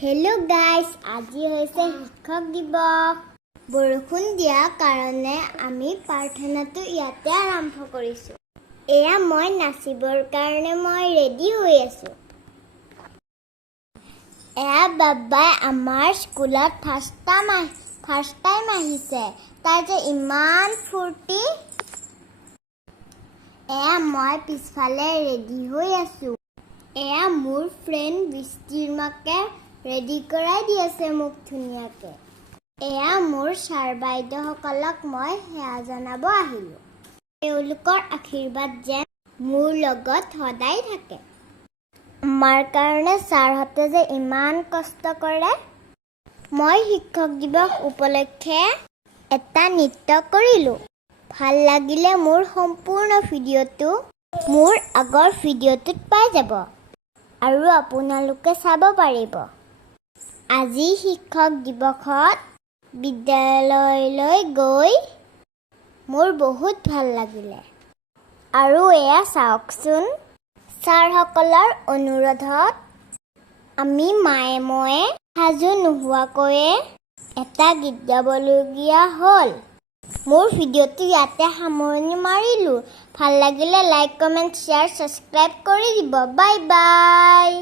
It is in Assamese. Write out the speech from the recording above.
हेलो गाइस আজি হৈছে শিক্ষক দিৱস বৰষুণ দিয়া কাৰণে আমি প্ৰাৰ্থনাটো ইয়াতে আৰম্ভ কৰিছো এয়া মই নাচিবৰ কাৰণে মই ৰেডি হৈ আছো এয়া বাবাই আমাৰ স্কুলত ফাৰ্ষ্ট টাইম আহিছে তাৰ যে ইমান ফূৰ্তি এয়া মই পিছফালে ৰেডি হৈ আছো এয়া মোৰ ফ্ৰেণ্ড বৃষ্টিৰ মাকে ৰেডি কৰাই দি আছে মোক ধুনিয়াকে এয়া মোৰ ছাৰ বাইদেউসকলক মই সেয়া জনাব আহিলো তেওঁলোকৰ আশীৰ্বাদ যেন মোৰ লগত সদায় থাকে আমাৰ কাৰণে ছাৰহঁতে যে ইমান কষ্ট কৰে মই শিক্ষক দিৱস উপলক্ষে এটা নৃত্য কৰিলো ভাল লাগিলে মোৰ সম্পূৰ্ণ ভিডিঅ'টো মোৰ আগৰ ভিডিঅ'টোত পাই যাব আৰু আপোনালোকে চাব পাৰিব আজি শিক্ষক দিৱসত বিদ্যালয়লৈ গৈ মোৰ বহুত ভাল লাগিলে আৰু এয়া চাওকচোন ছাৰসকলৰ অনুৰোধত আমি মায়ে ময়ে সাজু নোহোৱাকৈয়ে এটা গীত গাবলগীয়া হ'ল মোৰ ভিডিঅ'টো ইয়াতে সামৰণি মাৰিলোঁ ভাল লাগিলে লাইক কমেণ্ট শ্বেয়াৰ ছাবস্ক্ৰাইব কৰি দিব বাই বাই